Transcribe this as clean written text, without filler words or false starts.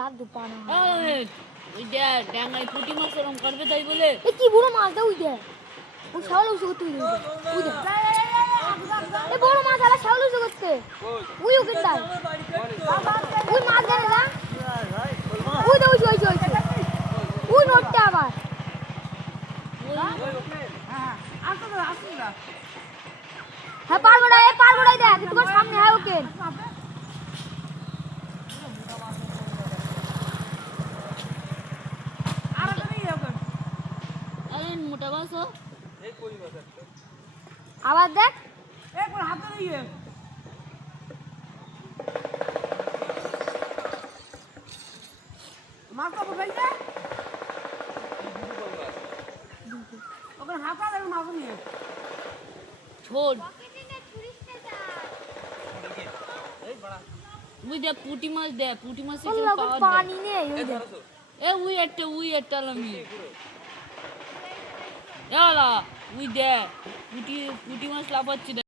লাভ দু পানা ওই দে ডাঙ্গায় পুঁটি মাছ ওরম করবে তাই বলে এ কি বড় মাছ দা ওই দে ও শাওলা উসে করতে ওই দে এ বড় মাছ আলা শাওলা উসে করতে ওই ওকে দা ওই মাছ গেলে না ওই দে ওই ওই নোটটা আবার হ্যাঁ পারবো না দেখ তোমার সামনে হ্যাঁ ওকে আরে মোটা মাছ ও আবার দেখ ছোট ওই দে পুঁটি মাছ দে পুঁটি মাছ পানি নেই ওই দে এ উই একটা লামি এলা উই দে পুঁটি মাছ লাফাচ্ছে